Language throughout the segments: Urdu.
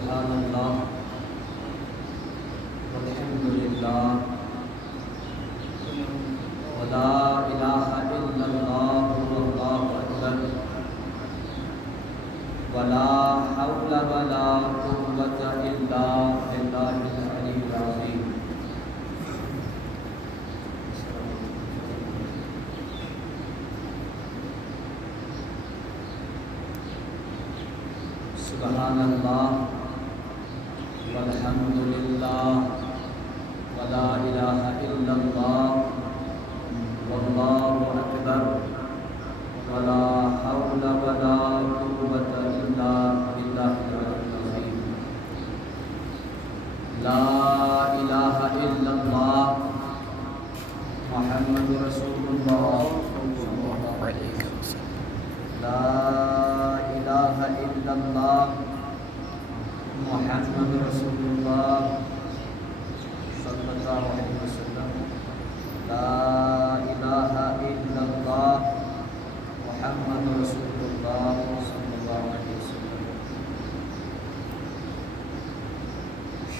سبحان اللہ والحمد للہ ولا الہ الا اللہ واللہ اکبر ولا حول ولا قوة الا باللہ العلی العظیم. سبحان اللہ والحمد للہ ولا الہ الا اللہ واللہ اکبر ولا حول ولا قوة الا باللہ العلی العظیم. لا الہ الا اللہ محمد رسول اللہ لا الہ الا اللہ محمد رسول اللہ صلی اللہ علیہ وسلم. لا الہ الا اللہ محمد رسول اللہ صلی اللہ علیہ وسلم.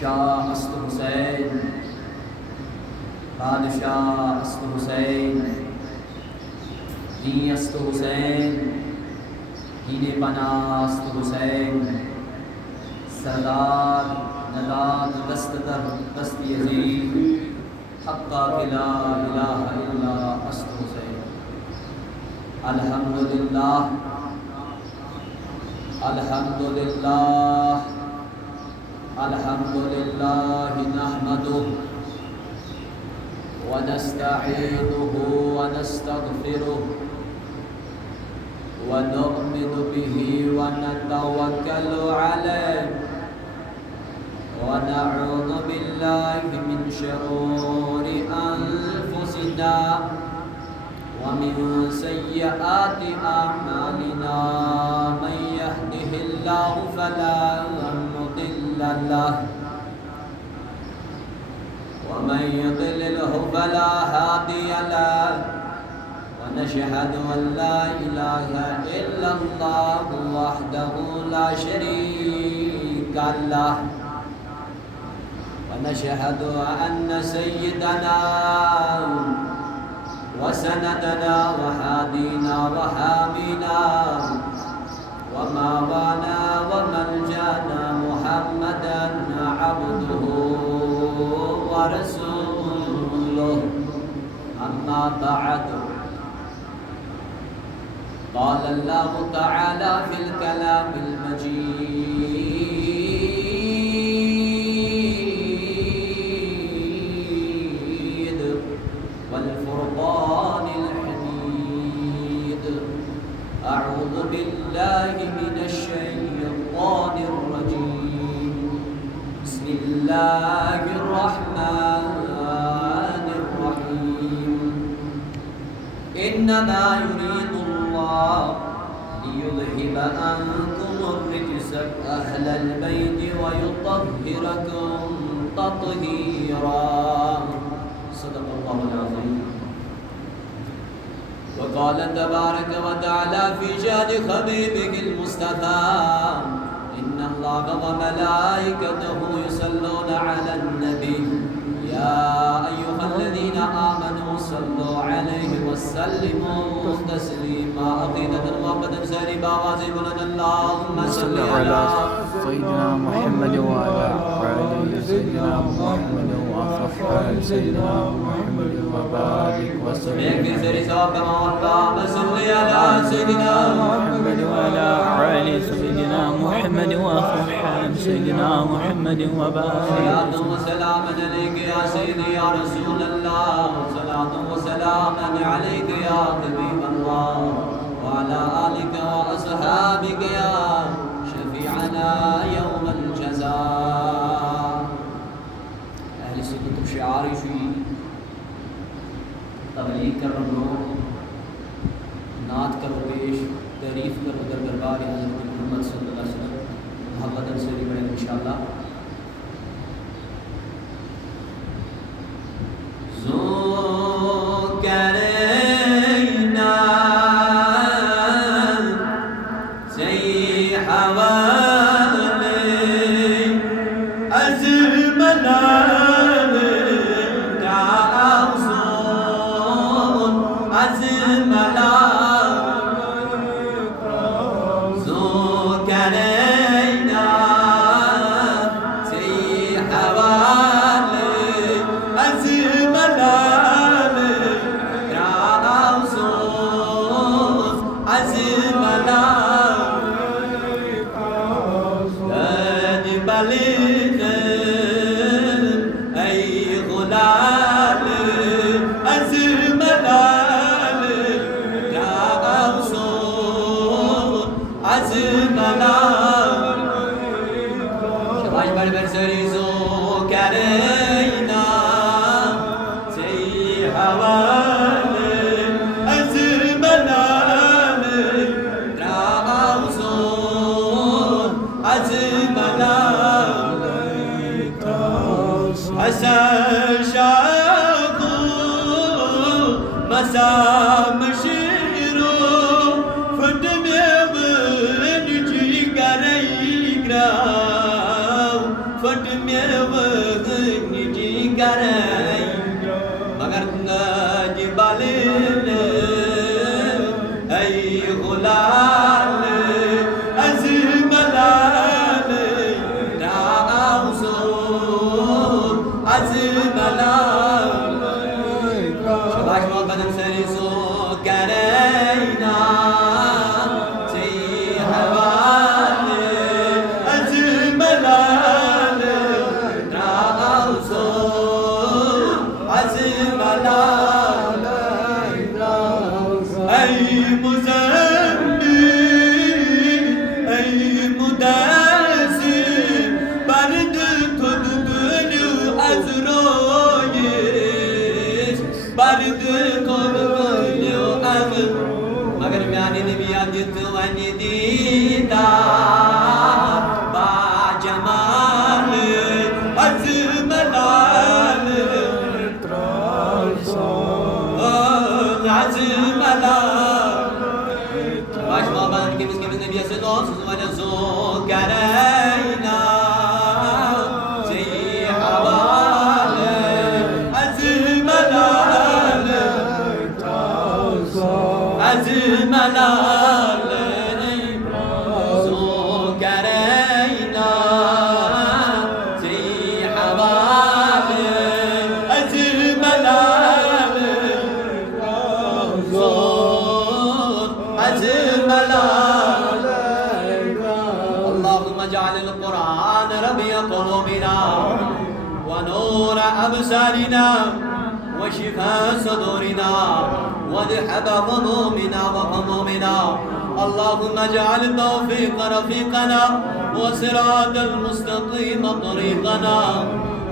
شاہ است حسین بادشاہ است حسین دی است حسین دین پناہ است حسین سردار نداد دست در دست یزید حقا کہ لا الہ الا است حسین. الحمدللہ الحمدللہ الحمدللہ نحمدہ ونستعینہ ونستغفرہ ونؤمن به ونتوکل علیہ ونعوذ باللہ من شرور انفسنا ومن سیئات اعمالنا من يهده اللہ فلا مضل له ومن يضلله فلا هادي له ونشهد أن لا إله إلا الله وحده لا شريك له ونشهد أن سيدنا وسندنا وهادينا وحامينا ومولانا وملجانا محمدا عبده ورسوله. أما بعد قال الله تعالى في الكلام المجيد والفرقان الحميد. أعوذ بالله من الشيطان الرجيم. بسم الله الرحمن الرحيم. إنما يريد ليذهب عنكم الرجس أهل البيت ويطهركم تطهيرا. صدق الله العظيم. وقال تبارك وتعالى في شأن حبيبه المصطفى إن الله وملائكته يصلون على النبي يا أيها الذين آمنوا صلوا عليه وسلموا تسليما. عقيدة وقدم ساري بآواز بلند اللهم صل على سيدنا محمد وعلى آل سيدنا محمد وصحبه سيدنا محمد وبارك وسلم. ایک سری صاحب اللهم صل على سيدنا محمد وعلى آل سيدنا محمد وصحبه سيدنا محمد وبارك. صلاة وسلام عليك يا سيدي يا رسول الله. صلاة وسلام عليك يا حبيب الله وعلى آلك وأصحابك يا شفيعنا يوم الجزاء. اہل سنت شعاری شوی تبلیغ کرو لوگ نعت کرو پیش تعریف کرو در دربار حضرت محمد صلی اللہ علیہ وسلم محبت سے پڑھیں انشاءاللہ. حوالي جلالين أي غلال أزملال رأوصون أزملال شباش بربر سريزو كرينا سي حوال أزملال رأوصون أزملال حسن شاقو مسام شيرو فدم يبن جيكاري گراو فدم يبن جيكاري مگر نجبالين اي غلال ازملال راوزون ازملال شباش محمد سريسو كرينا سي حوال ازملال راوزون ازملال اي مزمل اي مدازم برد تدبل ازرويش برد تدبل ازر مگر میانی نبیان جتوانی دیدا با جمال ازملال ازملال باش بابان که مسکه نبی سلام سوال زو کرینا سی حوال ازملال ازملال زو کرینا سی حوال ازملال ازملال اللهم اجعل القرآن ربيع قلوبنا ونور أبصارنا وشفاء صدورنا وذهب همومنا وغمومنا اللهم اجعل التوفيق رفيقنا وصراط المستقيم طريقنا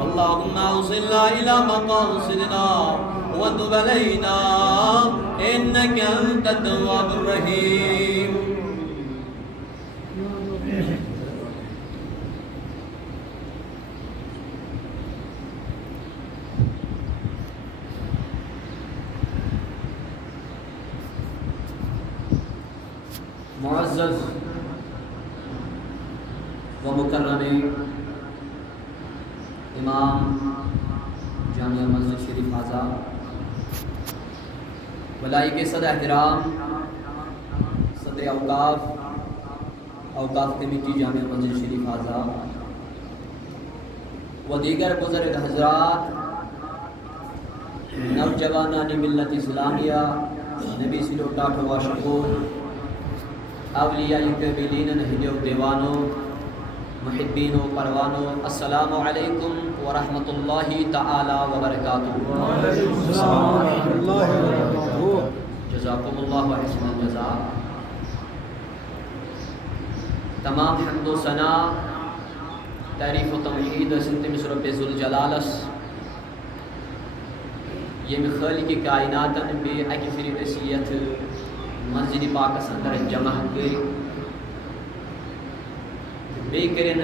اللهم اوصلنا إلى مقاصدنا وتب علينا إنك أنت التواب الرحيم معزز ومکرم امام جامعہ مسجد شریف آزاد ولائی کے صدر احترام صدر اوقاف کمیٹی جامعہ مسجد شریف آزاد و دیگر بزرگ حضرات نوجوانان ملت اسلامیہ نبی سلو ٹاٹھو واشقون اولیاء قبیلین نہلیو دیوانو محبین و پروانو السلام علیکم ورحمۃ اللہ تعالی وبرکاتہ جزاکم اللہ حسن الجزاء تمام حمد و ثنا تعریف و تمجید سنت مصر رب ذوالجلالس یم خالق کائناتن بے اکہ پھر وصیت مسجد پاکس اندر جمع گئی بے کرن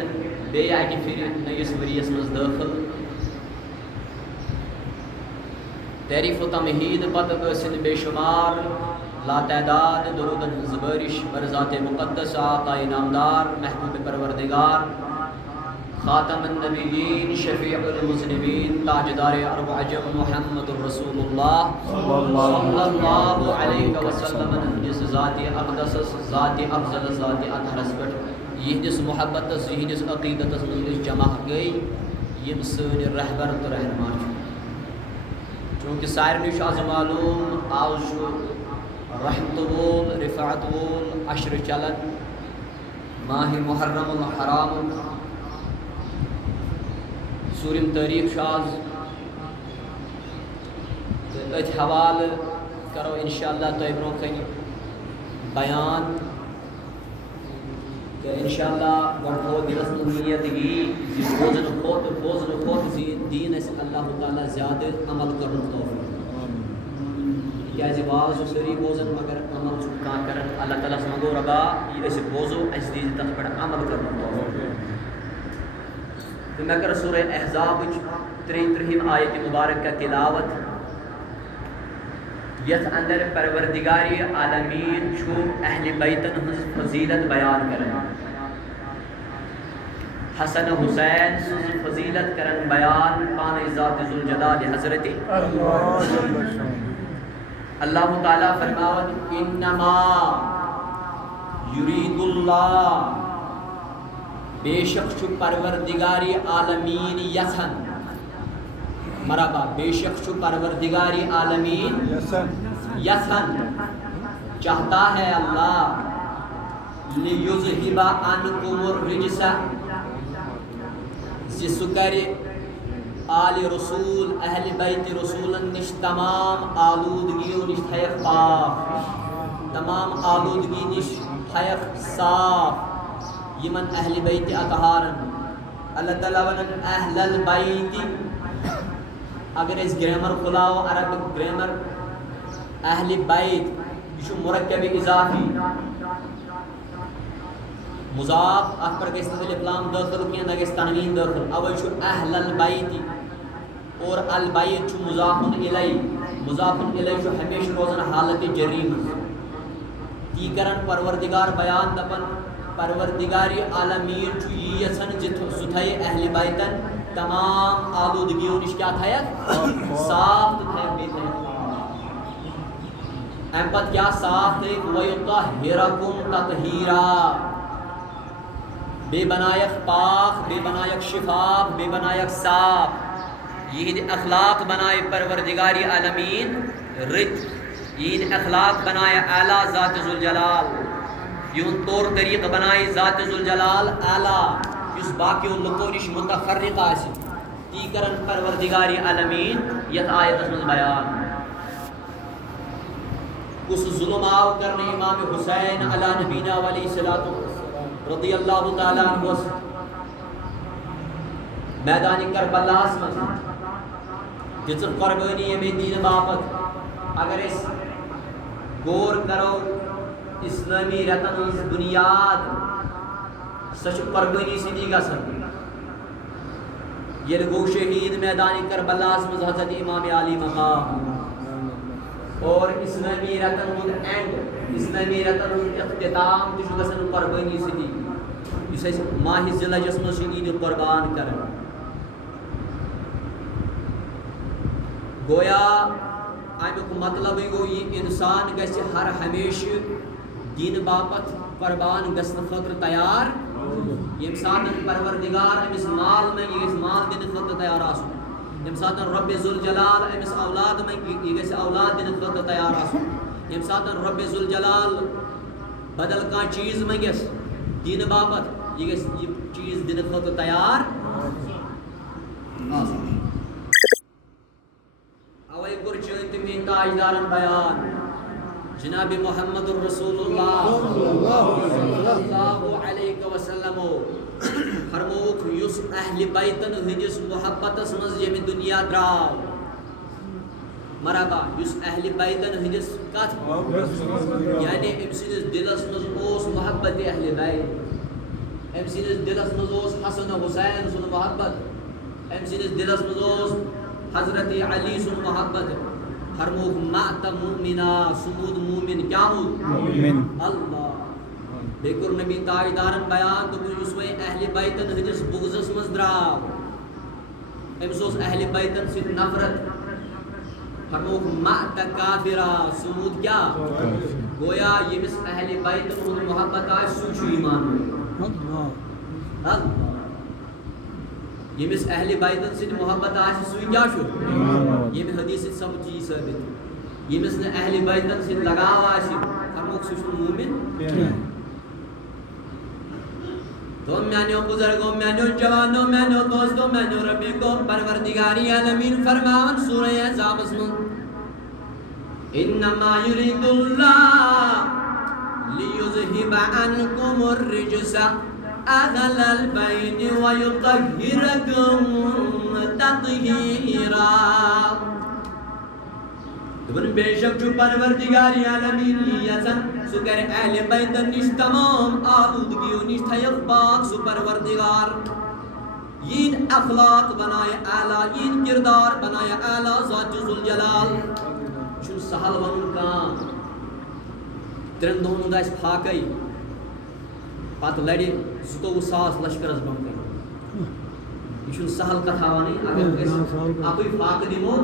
بے اکہ پھر نئیس وریس مز داخل تعریف و تمہید پتہ گسن بے شمار لا تعداد درودن زبارش بر ذات مقدس آقا نامدار محبوب پروردگار خاتم النبیین شفیع المذنبین تاجدار ارب عجم محمد رسول اللہ صلی اللہ علیہ وسلم جس ذات اقدس ذات افضل ذات اطہرس پہ یہندس محبت یہندس عقیدت مز جمع گئی یم سن رہبر تو رہنما چونکہ سارے آز معلوم آز رحمت وول رفعت وول عشر چلن ماہ محرم الحرام ژوٗرِم تٲریٖخ چھُ آز تہٕ أتھۍ حوالہٕ کرو اِنشاءاللہ تۄہہِ برونٛہہ کَنہِ بیان تہٕ اِنشاءاللہ گۄڈٕ تھوٚو دِلَس منٛز نیت یی زِ بوزنہٕ کھۄتہٕ دیٖن اَسہِ اللہ تعالیٰ زیادٕ عمل کَرنُک توفیٖق تِکیٛازِ واز چھُ سٲری بوزان مگر عمل چھُنہٕ کانٛہہ کَران اللہ تعالیٰ ہَس منٛگو رۄبا یہِ أسۍ بوزو اَسہِ دیٖزِ تَتھ پٮ۪ٹھ عمل کَرنُک توفیٖق تہٕ مےٚ کٔر سورہ احزابٕچ 33 آیتِ مُبارکہ تِلاوت یَتھ اندر پروردگارِ عالمیٖن چھُ اہلِ بیتن ہٕنٛز فضیٖلت بیان کران حسن حسین سٕنٛز فضیٖلت کران بیان پانے ذات ذوالجلال حضرت اللہ تعالیٰ فرماوان انما یرید اللہ بے شک چھُ پروردگارِ عالمیٖن یژھان مرحبا بے شک چھُ پروردگارِ عالمیٖن یژھان چاہتا ہے اللہ لیُذہب عنکم الرجس زِ سُہ کرِ آلِ رسول اہلِ بیتِ رسولن نِش تمام آلودگیو نِش تھایکھ پاک تمام آلودگی نِش تھایکھ صاف یمن اہلِ بیتِ اطہارن اللہ تعالیٰ ونان اہل البیتِ اگر أسۍ گریمر کھُلاوو عربک گریمر اہلِ بیت یہِ چھُ مرکب اضافی مضاف اتھ پر گژھِ نہٕ الف لام دٲخل کینٛہہ نہ گژھِ تنویٖن دٲخل اوے چھُ اہل البیتِ اور البیت چھُ مضافُن الیہ مضافُن الیہ چھُ ہمیشہ روزان حالتِ جری منٛز تی کران پروردگار بیان دپان پروردگارِ عالمیٖن چھُ یی یژھان زِ سُہ تھایہِ اہلِ بیتن تمام آلودگیو نِش کیٛاہ تھایکھ صاف تہٕ تھایکھ بیٚیہِ تھایکھ اَمہِ پتہٕ کیٛاہ صاف تھایکھ وَیُطَہِّرَکُم تَطہیٖرا بیٚیہِ بنایکھ پاک بیٚیہِ بنایکھ شفاف بیٚیہِ بنایکھ صاف یِہِنٛدِ اخلاق بنایہِ پروردگارِ عالمیٖن رٕتۍ یِہِنٛدِ اخلاق بنایہِ اعلیٰ ذات ذوالجلال یِہُنٛد طور طریٖقہٕ بنایہِ ذات ذوالجلال اعلیٰ یُس باقیو لُکو نِش متفرق آسہِ تی کرن پروردگارِ عالمیٖن یتھ آیتس منٛز بیان کُس ظُلم آو کرنہٕ امام حسین علیٰ نبینا علیہ الصلوۃ رضی اللہ تعالیٰ عنہُس میدانِ کربلاہس منٛز دِژٕکھ قۄربٲنی ییٚمے دیٖنہٕ باپتھ اگر أسۍ غور کرو اسلٲمی رٮ۪تن ہٕنٛز بُنیاد سۄ چھِ قۄربٲنی سۭتی گژھان ییٚلہِ گوٚو شہیٖد میدانِ کربلاہس منٛز حضرت امام علی مقام اور اسلٲمی رٮ۪تن ہُنٛد اینڈ اسلٲمی رٮ۪تن ہُنٛد اختتام تہِ چھُ گژھان قۄربٲنی سۭتی یُس أسۍ ماہِ ذی الحجس منٛز چھِ عیٖدِ قۄربان کران گویا امیُک مطلبٕے گوٚو یہِ انسان گژھِ ہر ہمیشہٕ دیٖنہٕ باپتھ قۄربان گژھنہٕ خٲطرٕ تیار ییٚمہِ ساتہٕ پروردگار أمِس مال منٛگہِ یہِ گژھِ مال دِنہٕ خٲطرٕ تیار آسُن ییٚمہِ ساتہٕ رۄبِ ذوالجلال أمِس اولاد منٛگہِ یہِ گژھِ اولاد دِنہٕ خٲطرٕ تیار آسُن ییٚمہِ ساتہٕ رۄبِ ذوالجلال بدل کانٛہہ چیٖز منٛگٮ۪س دیٖنہٕ باپتھ یہِ گژھِ یہِ چیٖز دِنہٕ خٲطرٕ تیار آسُن اوے کوٚر چٲنۍ تہٕ میٛٲنۍ تاجدارن بیان جناب محمد الرسول اللہ صلی اللہ علیہ وسلمو فرمووُکھ یُس اہلِ بیتن ہٕنٛدِس محبتس منٛز ییٚمہِ دُنیا درٛاو مرحبا یُس اہلِ بیتن ہٕنٛدِس کتھ یعنی أمۍ سٕنٛدِس دِلس منٛز اوس محبتِ اہلِ بیت أمۍ سٕنٛدِس دِلس منٛز اوس حسن حسین سُنٛد محبت أمۍ سٕنٛدِس دِلس منٛز اوس حضرت علی سُنٛد محبت فرمووُکھ مَعْتَ مُؤْمِنا سُہ موٗد موٗمِن کیٛاہ موٗد اللہ بیٚیہِ کوٚر نبی تاجدارن بیان دوٚپُن یُس وۄنۍ اہلِ بیتن ہٕنٛدِس بُغضس منٛز درٛاو أمِس اوس اہلِ بیتن سۭتۍ نفرت فرمووُکھ مَعْتَ کافِرا سُہ موٗد کیٛاہ گویا ییٚمِس اہلِ بیتن ہُنٛد محبت آسہِ سُے چھُ ایٖمان وول ییٚمِس اہلِ بیتن سۭتۍ محبت آسہِ سُے کیٛاہ چھُ ییٚمہِ حدیٖث سۭتۍ سپُد یی ثٲبت ییٚمِس نہٕ اہلِ بیتن سۭتۍ لگاو آسہِ فرمووُکھ سُہ چھُنہٕ موٗمِن تو میانو بزرگوں میانو جوانوں میانو دوستوں میانو ربی کو پروردگاری عالمین فرماون سورہ احزاب اسمن انما یرید اللہ لیذہب عنکم الرجس اہل البیت ویطہرکم تطہیرا دبن بے شک جو پروردگاری عالمین یزن سو کر اہل بیت نش تمام آلودگیوں نش تھیف پاک سو پروردگار یہ اخلاق بنائے اعلیٰ یہ کردار بنائے اعلیٰ ذات ذوالجلال چھن سہل ون کام ترین دہن ہند پھاکے پتہ لڑِ 27,000 لشکرس بم کر یہ سہل کتھا ون اگر اکے فاقہ دمو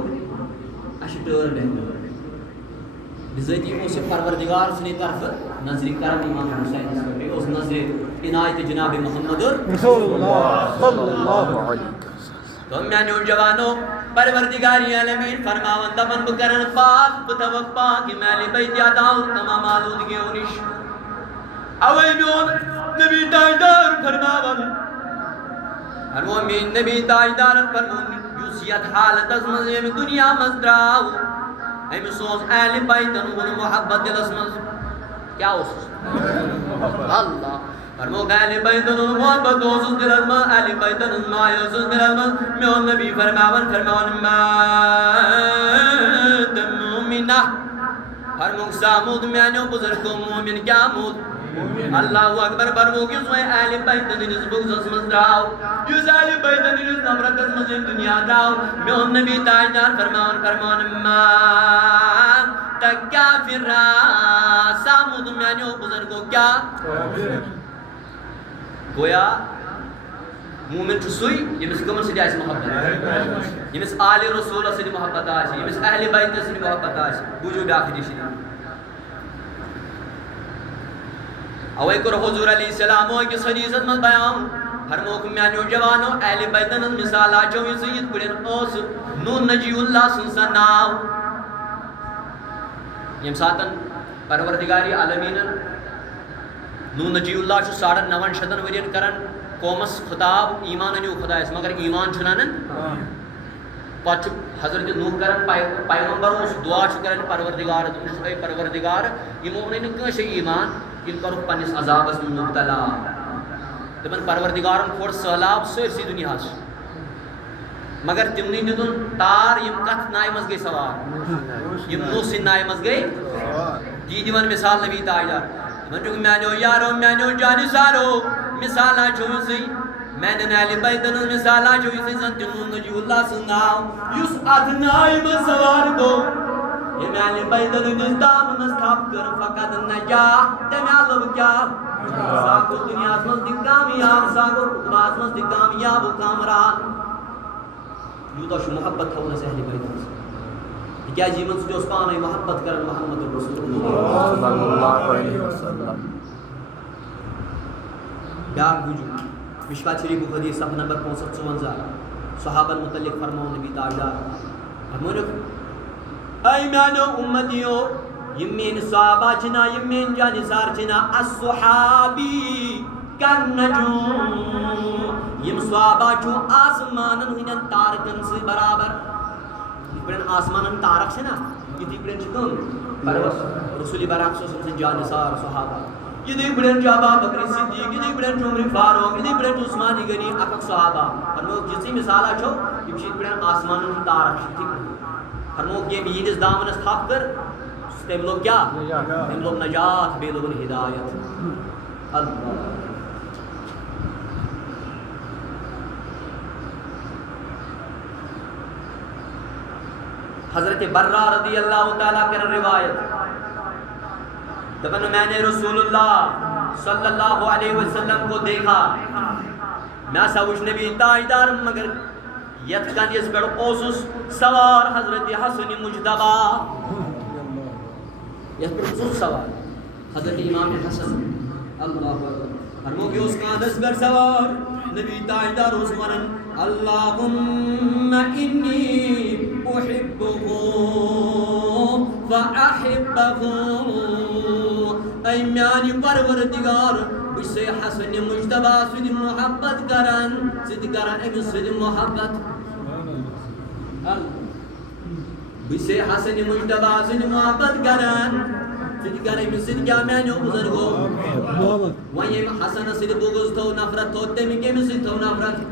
اچھا ٹر ڈہن بذاتی اس پروردگار سنی طرف نظر کرم امام حسین پہ اس نظر عنایت جناب محمد رسول اللہ صلی اللہ علیہ وسلم تو میانو جوانو پروردگاری عالمین فرماون دپن بہ کرن پاک بہ تھوک پاک میل بیت عطاؤ تمام آلودگیوں نش اوے میون نبی تاجدار فرماون فرمو مین نبی تاجدار فرمون یس یت حالت از مزیم دنیا مز دراو امس سوز اہل بیتن ون محبت دلس مز کیا اس اللہ فرمو اہل بیتن محبت اس دلس مز اہل بیتن مایوس دلس مز میون نبی فرماون ما مومنہ فرمو سامود میانو بزرگو مومن کیا مود اللہ اکبر فرمو کہ سوئے اہل بیتن نس بغض مز دراو یس اہل بیتن نس نفرت مز دنیا دراو میون نبی تاجدار فرماون ما تکافر سامود میانو بزرگو کیا گویا مومن سوئی یمس کمن سی آس محبت یمس آل رسول سی محبت آس یمس اہل بیت سی محبت آس بوجھو بیاکھ حدیث اوے کر حضور علیہ السلام کس حدیثت من بیان فرموک میانو جوانو اہل بیتن مثال آچو یہ سید پڑھن اوس نون نجی اللہ سنسا ناو یم ساتن پروردگاری عالمین نون نجی اللہ چھو 9.5 ورین کرن قومس خطاب ایمان انیو خدا اس مگر ایمان چھنانن پچ حضرت نوح کرن پیغمبر اس دعا چھو کرن پروردگار دنش اے پروردگار یہ مومنین کیسے ایمان ان کرو پنس عذاب اس مبتلا تمن پروردگارن کھوڑ سہلاب سرسی دنیا مگر تمنی دن تار یم کت نائے مز گئی سوار یم نو سن نائے مز گئی دی دیون مثال نبی تاجدار من جو میانو یارو میانو جانی سارو مثالا چھوسی میں نے اہل بیتن مثالا چھوسی زن تنون نجی اللہ سناو یس ادنائی مز سوار کو یہ میانو بیتن نزدام نستاب کر فقط نجا تمیالو کیا ساکو دنیا اسمس دی کامیاب ساکو اقباس مس دی کامیاب و کامران یوتا شو محبت تھا انس اہل بیتن سے کیا جیمن سے جو اس پانے محبت کرن محمد رسول اللہ صلی اللہ علیہ وسلم بیاک بوجو مشکات شریف حدیث صفحہ نمبر 554 صحابہ متعلق فرماؤں نبی تاجدار فرماؤں اے میانو امتیو یمین صحابہ چنا یمین جانسار چنا الصحابی کن نجوم یم صحابہ چو آسمانن ہنن تارکن سے برابر یہ آسمانن تارک سے نا یہ دیکھن چکم رسولی برعکس سے جانسار صحابہ یہ دیکھن جابا بکر صدیق یہ دیکھن عمر فاروق یہ دیکھن عثمان غنی اکک صحابہ فرمو جسی مثالا چھو یہ شیت آسمانن تارک ٹھیک فرمو یہ میدس دامنس تھاپ کر تم لوگ کیا تم لوگ نجات بے لوگ ہدایت اللہ حضرت برہ رضی اللہ تعالیٰ کر روایت دبن میں نے رسول اللہ صلی اللہ علیہ وسلم کو دیکھا میں سوچ نبی تاجدار مگر یت کن اس پر اوسس سوار حضرت حسن مجتبہ اس پر اوسس سوار حضرت امام حسن اللہ اکبر فرمو کہ اس کا دستگر سوار نبی تاجدار عثمان اللہم انی احبہ فاحبہ اے میانی پروردگار بسے حسن مجتبہ سد محبت کرن سد کرن امس سد محبت بسے حسن مجتبہ سد محبت کرن سد کرن امس سد کیا میں نے بزرگو وہیں حسن سد بغض تو نفرت تو تمی کے امس سد تو نفرت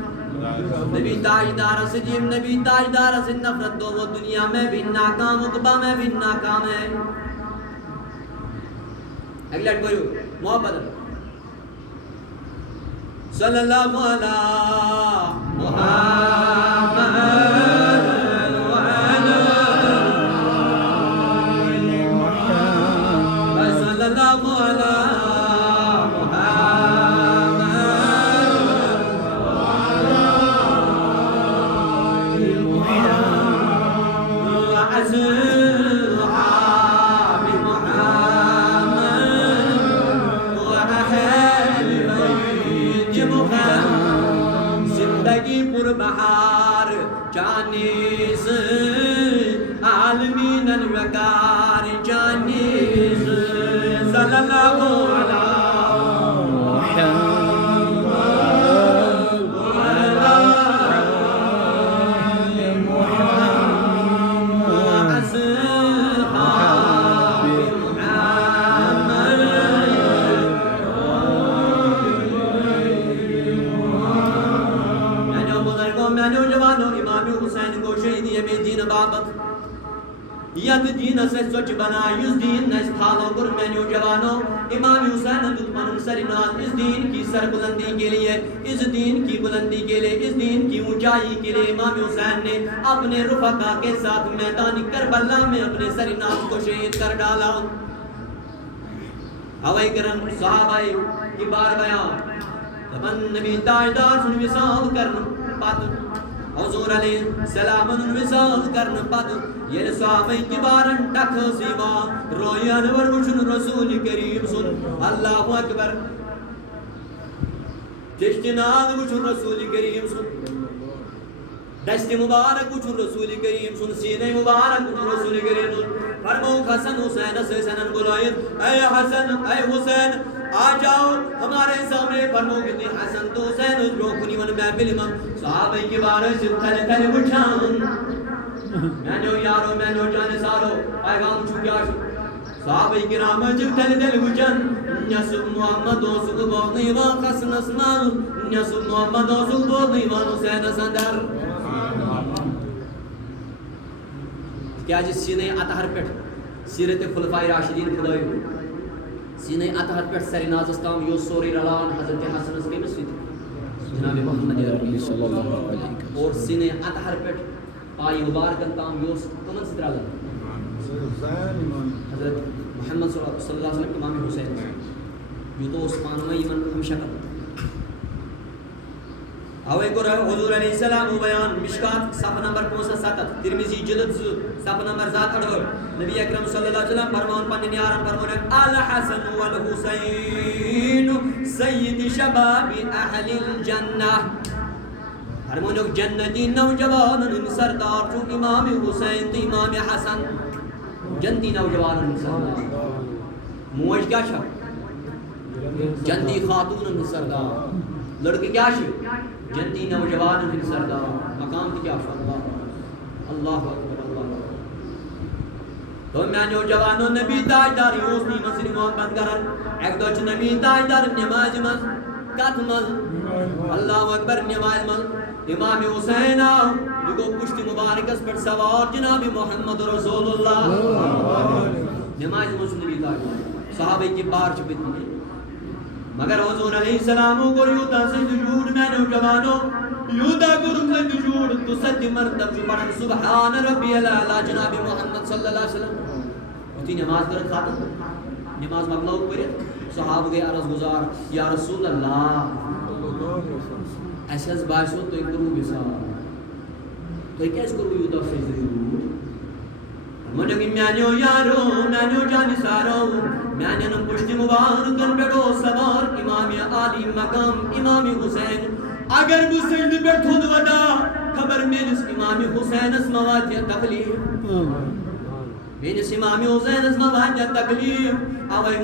نبی تاجدار سجیم نبی تاجدار سے نفرت دو وہ دنیا میں بھی ناکام عقبہ میں بھی ناکام ہے اگلٹ بھائیو محبت صلی اللہ علیہ محمد وعلا صلی اللہ علیہ بہار جانیز عالمین الوقار جانیز صلی اللہ علیہ محمد وعلا اصحاب محمد میانو جوانو امام حسین کو شہیدی میں دین بابت ید دین سے سوچ بنا یس دین نس تھالو گر میانو جوانو امام حسین دتمن سرناز اس دین کی سر بلندی کے لیے اس دین کی بلندی کے لیے اس دین کی اونچائی کے لیے امام حسین نے اپنے رفقا کے ساتھ میدان کربلا میں اپنے سرناز کو شہید کر ڈالا ہوائی کرم صحابہ کی بار بیان تمن نبی تاجدار سن وصال کرن پت حضور علیہ السلام وصال کرن پت یہ صحابہ کی بارن ٹک سیوا رویان ور وچن رسول کریم سن اللہ اکبر چشتناد وچن رسول کریم سن دست مبارک وچن رسول کریم سن سینہ مبارک وچن رسول کریم سن فرمو حسن حسین سے سنن بلائد اے حسن اے حسین آ جاؤ ہمارے سامنے فرمو کتنی حسن تو حسین اس روکنی من میں بلمن صحابہ کی بارے سے تھل تھل بچھان میں جو یارو میں جو جانے سارو پیغام چھکیا شو صحابہ کرام جب تھل تھل بچھان نسب محمد و سکھ بوضی و قسن اسمان نسب محمد و سکھ بوضی و حسین سندر کیا جس سینے اطہر پیٹھ سیرت خلفاء راشدین خدایو سینے اطہر پیٹھ سرناز استام یو سوری رلان حضرت حسن اس کے مسجد جناب محمد عربی صلی اللہ علیہ وسلم اور سینے اطہر پیٹھ پائی مبارکن تام یو کمن سترالن حضرت محمد صلی اللہ علیہ وسلم امام حسین یو تو عثمان میں ایمن ہمشکل اوے کو حضور علیہ السلام بیان مشکات صفحہ نمبر 507 ترمذی جلد صفحہ نمبر 7 نبی اکرم صلی اللہ علیہ وسلم فرمان پن نیارن فرمان الحسن والحسین سید شباب اہل الجنہ فرمانو جنتی نوجوان سردار چون امام حسین تو امام حسن جنتی نوجوان سردار موج کیا شب جنتی خاتون سردار لڑکی کیا شب جنتی نوجوان من سردار مقام کی کیا اللہ اللہ اکبر اللہ تو میں نوجوانوں نبی تاجدار یوسنی مسلم محمد کرن ایک دوچ نبی تاجدار نماز مز کت مز اللہ اکبر نماز مز امام حسین آؤ لگو پشت مبارک اس پر سوار جناب محمد رسول اللہ نماز مز نبی تاجدار صحابہ کی بار چپتی مگر حضور علیہ السلام کو یودا سے جوڑ میں نوجوانوں یودا گرم سے جوڑ تو سد مرتب پڑھن سبحان ربی الاعلی جناب محمد صلی اللہ علیہ وسلم اتی نماز کرت خاتم نماز مغلو کرت صحابہ گئے عرض گزار یا رسول اللہ ایسے از باعثو تو ایک کرو بسار تو ایک ایس کرو یودا سے جوڑ منگی میانیو یارو میانیو جانی سارو میانیم پشتی مبارکن بیڑو سوار امام عالی مقام امام حسین اگر وہ سجد بیٹھو دودا خبر میرس امام حسین اس مواد یا تکلیف میرس امام حسین اس مواد یا تکلیف اوے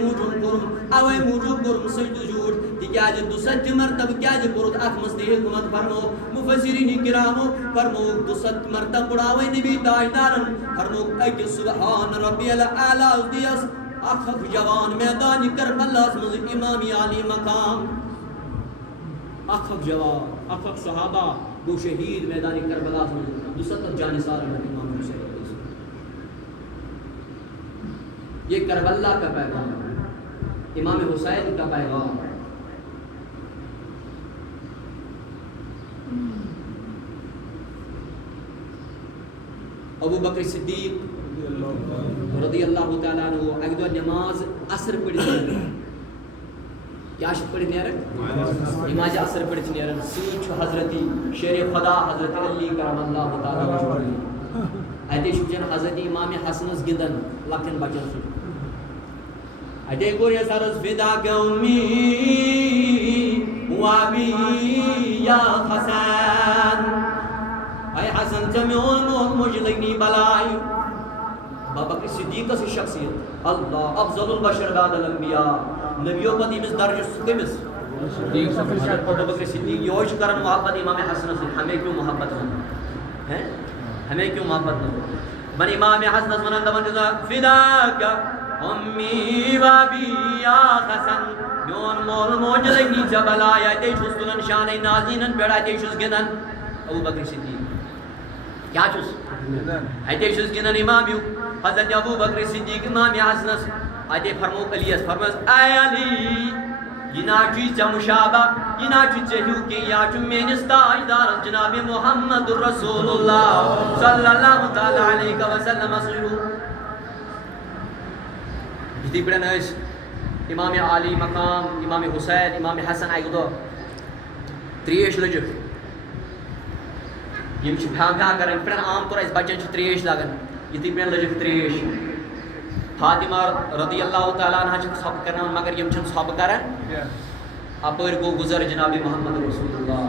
موجود کرم سجد جوڑ تکیاز 200 مرتبہ کیاز کورت ات مستی حکمت فرمو مفسرین کرامو فرمو 200 مرتبہ پڑھاوے نبی تاجدارن فرمو اک سبحان ربی الاعلی دیس اخ جوان میدان کربلا مز امام علی مقام اخ جوان اخ صحابہ گو شہید میدان کربلا مز 200 جانثار امام حسین. یہ کربلا کا پیغام امام حسین کا پیغام. ابو بکر صدیق رضی اللہ تعالیٰ عنہ ایک دو نماز عصر پڑھ کیا پڑھ نماز عصر پڑھ نیرن سوچ حضرت شیر خدا حضرت علی کرم اللہ تعالیٰ وجہ اتے شجن حضرت امام حسنس گندن لکھن بچن سو اتے گوری سرس فدا قومی وابی یا حسن اے حسن چمیون مول مجلگنی بلائی. بابا بکر صدیق سے شخصیت اللہ افضل البشر بعد الانبیاء نبیوں پتہ امس درجہ کمس ابو بکر صدیق یہ کرن محبت امام حسن سے. ہمیں کیوں محبت ہے ہمیں کیوں محبت نہیں بن امام حسن ونن دمن فداک امی و ابی یا حسن میون مول موج لگی جبل آیا تے چھس گنن شان نازینن بیڑا تے چھس گنن ابو بکر صدیق کیا چھس تے چھس گنن امام حضرت ابو بکر صدیق امام حسن تے فرمو علی فرمس اے علی یہ نا چیز مشابہ یہ نا چیز چہیو کہ یا چمینس تاجدار جناب محمد رسول اللہ صلی اللہ تعالی علیہ وسلم صلو. یہ بڑا نائس امام علی مقام امام حسین امام حسن آئی دو تریش لجو یم چھ بھاگا کرن پڑن عام طور اس بچن چھ تریش لگن یہ بڑا لجو تریش. فاطمہ رضی اللہ تعالیٰ عنہ چھ صحب کرنا مگر یم چھن صحب کرن اپر کو گزر جناب محمد رسول اللہ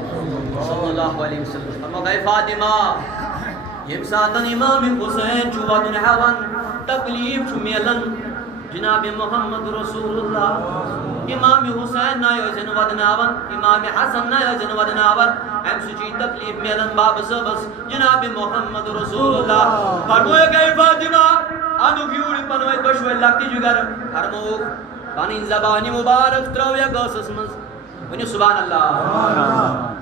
صلی اللہ علیہ وسلم. فرمو گئے فاطمہ یم ساتن امام حسین چھ ودن حوان تکلیف چھ میلن جناب محمد رسول اللہ امام حسین نہ یوزن ودناون امام حسن نہ یوزن ودناون ہم سچی تکلیف میلن باب سبس جناب محمد رسول اللہ. فرمو گئے فاطمہ انو کیوڑی پنوی بشوی لگتی جگر فرمو پانی زبانی مبارک ترویا گوسس منز ونی سبحان اللہ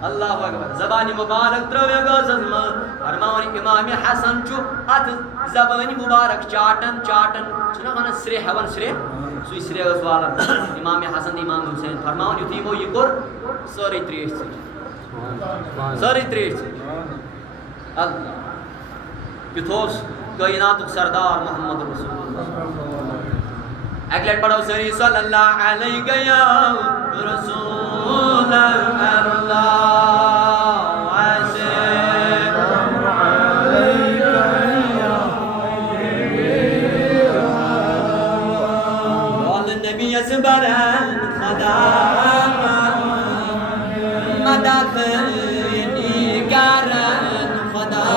اللہ اکبر زبانی مبارک ترویا گوسس منز فرماونی امام حسن چو ات زبانی مبارک چاٹن چاٹن چھنا خانا سرے حوان سرے سوی سرے غزوالا امام حسن امام حسین فرماونی تیمو یہ کر ساری تریش سے ساری تریش سے اللہ کتوس کائنات سردار محمد رسول اللہ. ایک لٹ پڑھو سری صلی اللہ علیہ یا رسول اللہ ایسے قول نبی اسبرن خدا مدد نیگرن خدا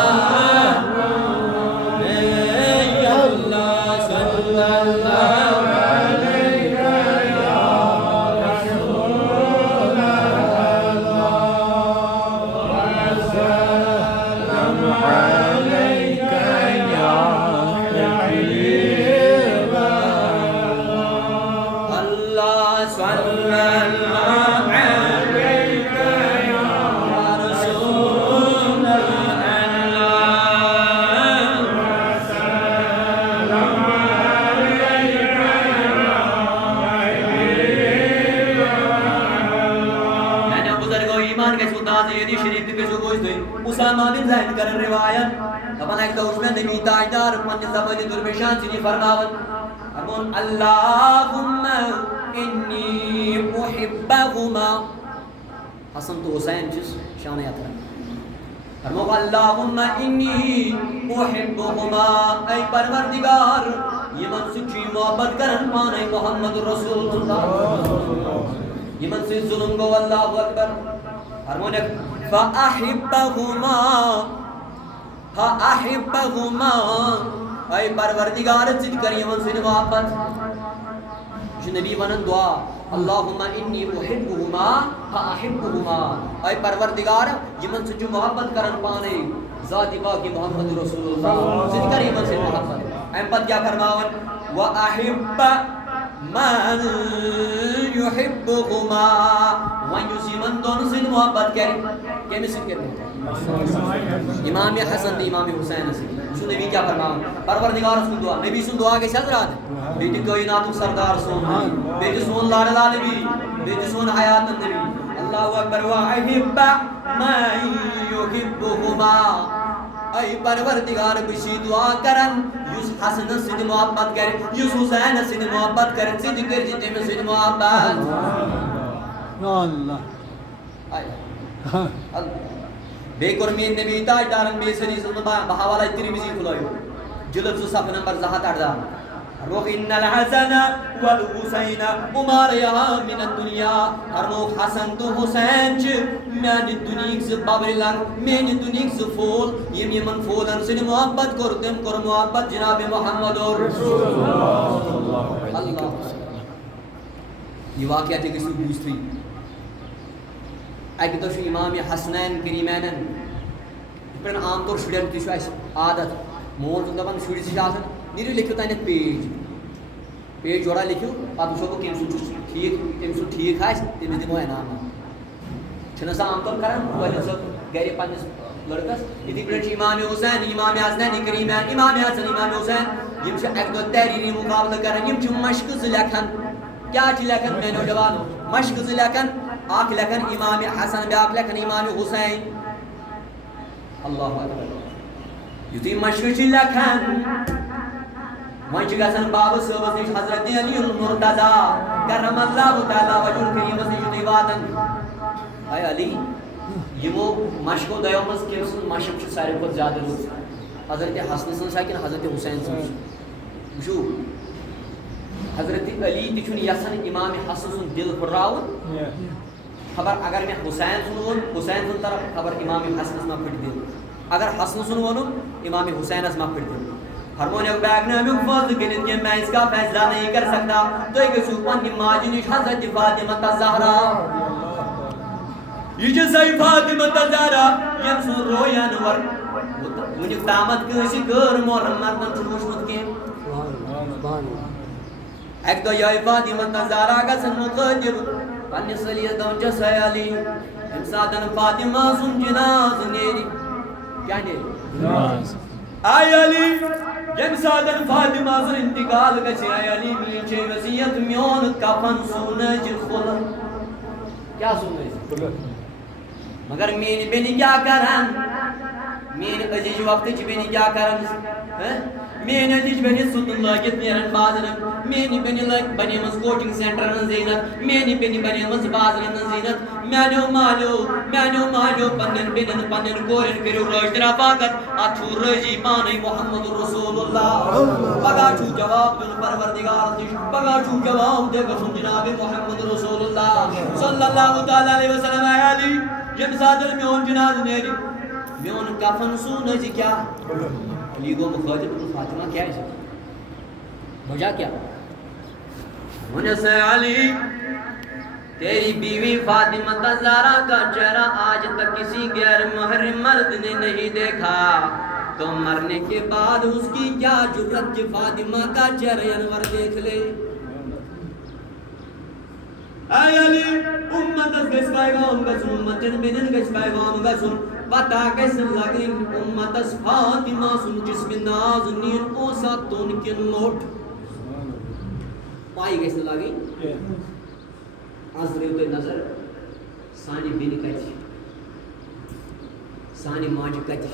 اسامہ بن زید کر روایت اپنا ایک دوش میں نبی تاجدار من زبانی درمیشان سنی فرماون امون اللہم انی احبہما حسن تو حسین جس شان یاترا فرماون اللہم انی احبہما اے پروردگار یہ من سچی محبت کرن مانے محمد رسول اللہ یہ من سے ظلم کو اللہ اکبر فرماون فَأَحِبَّهُمَا اے پروردگار چت کری من سے محبت نبی ونن دعا اللہم انی احبہما فاحبہما، اے پروردگار یمن سے جو محبت کرن پانے ذات پاک محمد رسول اللہ زد کر یمن سے محبت. ایم پت کیا فرماون وَأَحِبَّ مَنْ يُحِبُّهُمَا، وَنْ یُسِمَنْ دون سے محبت کرے کیمی سے کرنے امام حسن دی امام حسین سے سو نبی کیا فرماون پروردگار سن دعا نبی سن دعا کے حضرات بیٹی کائنات سردار سون بیٹی سون لاڈلا نبی بیٹی سون حیات نبی اللہ اکبر وَأَحِبَّ مَنْ يُحِبُّهُمَا، اے پروردگار بشی دعا کرن یس حسن سے محبت کرے یس حسین سے محبت کرے سید کر جتے میں سے محبت اللہ اللہ بے قرمین نبی تاج دارن بے سری صلی اللہ بحوالہ ترمذی کھلائیو جلد صف نمبر 7 روح ان الحسن والحسین اماریا من الدنیا ہرمو حسن تو حسین چھ میانی دنیا سے بابر لنگ میانی دنیا سے فول یہ من فولن سے محبت کرتم کر محبت جناب محمد اور رسول اللہ. یہ واقعہ تھی کسی بوجھ تھی اکی تو امام حسنین کریمینن پر عام طور شڑین تیشو ایس عادت مول تو دبان شڑی سے جاسن نیرو لکھو تائنیت پیج جوڑا لکھو پات وشو کو کیم سو ٹھیک ہے تیمی دمو انام چھنسا عام طور کرن وجہ سب گیری پانیس لڑکس اتی پرنچ امام حسین امام حسنین کریمین امام حسن امام حسین یم چھ ایک دو تحریری مقابلہ کرن یم چھ مشق سے لکھن کیا چھ لکھن میں نوجوانو مشق سے لکھن آکھ لکھن امام حسن بیاکھ لکھن امام حسین اللہ اکبر یتی مشق چھ لکھن وانچ گسن باب صوبت نیش حضرت علی المرتضی کرم اللہ تعالی وجہ کریم اس نیش دیواتن اے علی یمو مشق و دیومز کیم سن مشق چھ سارے کو زیادہ روز حضرت حسن سن ساکن حضرت حسین سن وشو حضرت علی تچھن یسن امام حسن سن دل پھراون خبر اگر میں حسین سن حسین سن طرف خبر امام حسن اسما پھٹ دل اگر حسن سن امام حسین اسما پھٹ دل ہرمونی اک بیگ نامی فضل کنید کہ میں اس کا فیصلہ نہیں کر سکتا تو ایک سوپن کی ماجنیش حضرت فاطمہ تزہرا یہ جزائی فاطمہ تزہرا یم سن رویان ور منیک دامت کسی کر مورن مردن چھوشمت کے ایک دو یہ فاطمہ تزہرا گسن مقدر پنی صلیت دون جسے علی امسادن فاطمہ سن جناز نیری کیا نیری آئی علی یم سادن فاطمہ سن انتقال گسی آئی علی میچے وسیعت میون کفن سونج خلر کیا سونج مگر مین بینی کیا کرن مین عزیز وقت چی بینی کیا کرن مین عزیز بینی ستن لاگت نیرن بازرن مین بینی بنی مز کوچنگ سینٹرن زینت مین بینی بنی مز بازرن زینت میانو مالو پنن بینن پنن کورن کرو روش رفاقت اتھو رجی پانی محمد رسول اللہ بگا چھو جواب دن پروردگار دیش بگا چھو جواب دے گا سن جناب محمد رسول اللہ صلی اللہ تعالی علیہ وسلم آئے علی یم صادر میون جناز نیری میون کفن سونج کیا علی گو مخاطب فاطمہ کیا ہے وجہ کیا منس علی تیری بیوی فاطمہ تزہرا کا چہرہ آج تک کسی غیر محرم مرد نے نہیں دیکھا تو مرنے کے بعد اس کی کیا جرت کہ فاطمہ کا چہرہ انور دیکھ لے اے علی امت اس گس پیغام گسن امتن بینن گس پیغام گسن پتا کیسن لگن امت اس فاطمہ سن جسم نازنین اوسا تون کن موٹ پائی کیسن لگن از ریوتے نظر سانی بین کتی سانی ماج کتی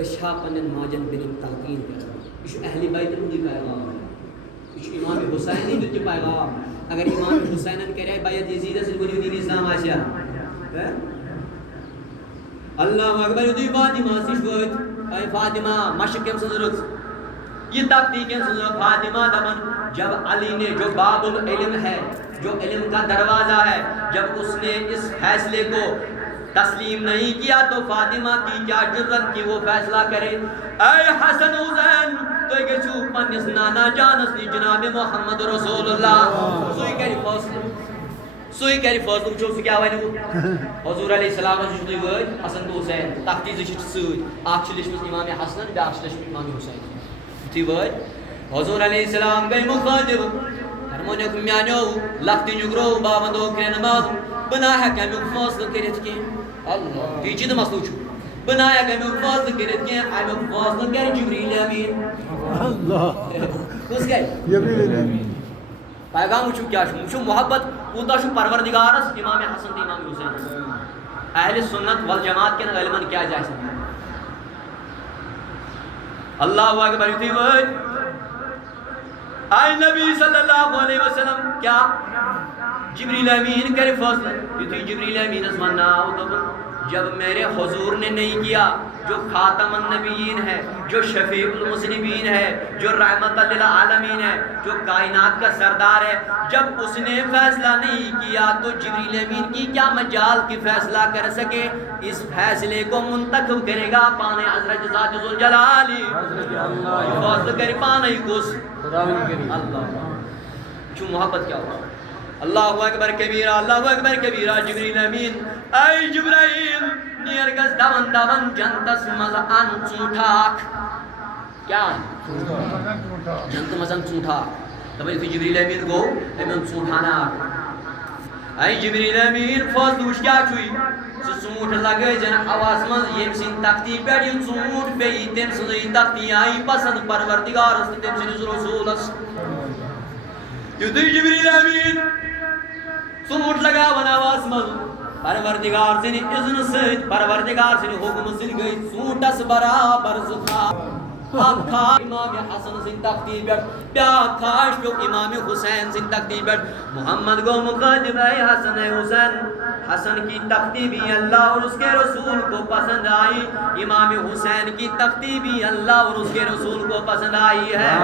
اشہا پنن ماجن بین تلقین کرتا اس اہلی بیت ہندی پیغام ہے اس امام حسین ہی دیتے پیغام اگر امام حسین کرے بیت یزید سے گلی دین اسلام آشیا اللہ اکبر دی فاطمہ سشوت اے فاطمہ مشک کم سنرت یہ تکتی کم سنرت فاطمہ دمن جب علی نے جو باب العلم ہے جو علم کا دروازہ ہے جب اس نے اس فیصلے کو تسلیم نہیں کیا تو فاطمہ کی کیا جرت کی وہ فیصلہ کرے اے حسن حسین تو گژھو پنس نانا جانس نش جناب محمد رسول اللہ سوئی کر فیصلہ سوئی کر فیصلہ وچھو سہ کیا ونو حضور علیہ السلام تھی ورد حسن تو حسین تختی ست اخ لچھمس امام حسن بیاکھ لچھمس امام حسین تھی ورد حضور علیہ السلام گئی مخاطب فرمونیک میانو لختی جگرو بابندو کرن ماز بنا ہیک امیک فیصلہ کرت کی اللہ پیچید مسلو چھو بنا ہیک امیک فیصلہ کرت کی امیک فیصلہ کر جبریل امین اللہ کس گئی جبریل امین پیغام وچھو کیا چھو محبت کوتا چھو پروردگارس امام حسن تے امام حسین اہل سنت والجماعت کے علمن کیا جائے سکتا اللہ اکبر یتھی ود آئی نبی صلی اللہ علیہ وسلم کیا جبریل امین کرے فیصلہ یتھی جبریل امین اس من ناو دبن جب میرے حضور نے نہیں کیا جو خاتم النبیین ہے جو شفیع المذنبین ہے جو رحمت للعالمین ہے جو کائنات کا سردار ہے جب اس نے فیصلہ نہیں کیا تو جبریل امین کی کیا مجال کی فیصلہ کر سکے اس فیصلے کو منتخب کرے گا پانے حضرت ذات ذوالجلالی فیصلہ کرے پانے گوس اللہ چھو محبت کیا ہوا اللہ اکبر کبیرہ اللہ اکبر کبیرہ جبریل امین اے جبرائیل نیرگز دون دون جنتس مز ان چوٹھاک کیا جنت مز ان چوٹھاک دبئی تھی جبریل امین گو امین چوٹھانا اے جبریل امین فوز دوش کیا چھوئی سوٹ لگے جن آواز مز یم سن تختی پیڑی سوٹ پی تم سنی تختی آئی پسند پروردگار است تم سنی رسول است یدی جبریل امین سوٹ لگا ون آواز مز پروردگار سنی اذن سید پروردگار سنی حکم سن گئی سوٹس برابر زخا کھا امام حسن سن تختی بیٹھ بیا کھاش جو امام حسین سن تختی بیٹھ محمد گو مقدم اے حسن اے حسین حسن کی تختی بھی اللہ اور اس کے رسول کو پسند آئی امام حسین کی تختی بھی اللہ اور اس کے رسول کو پسند آئی ہے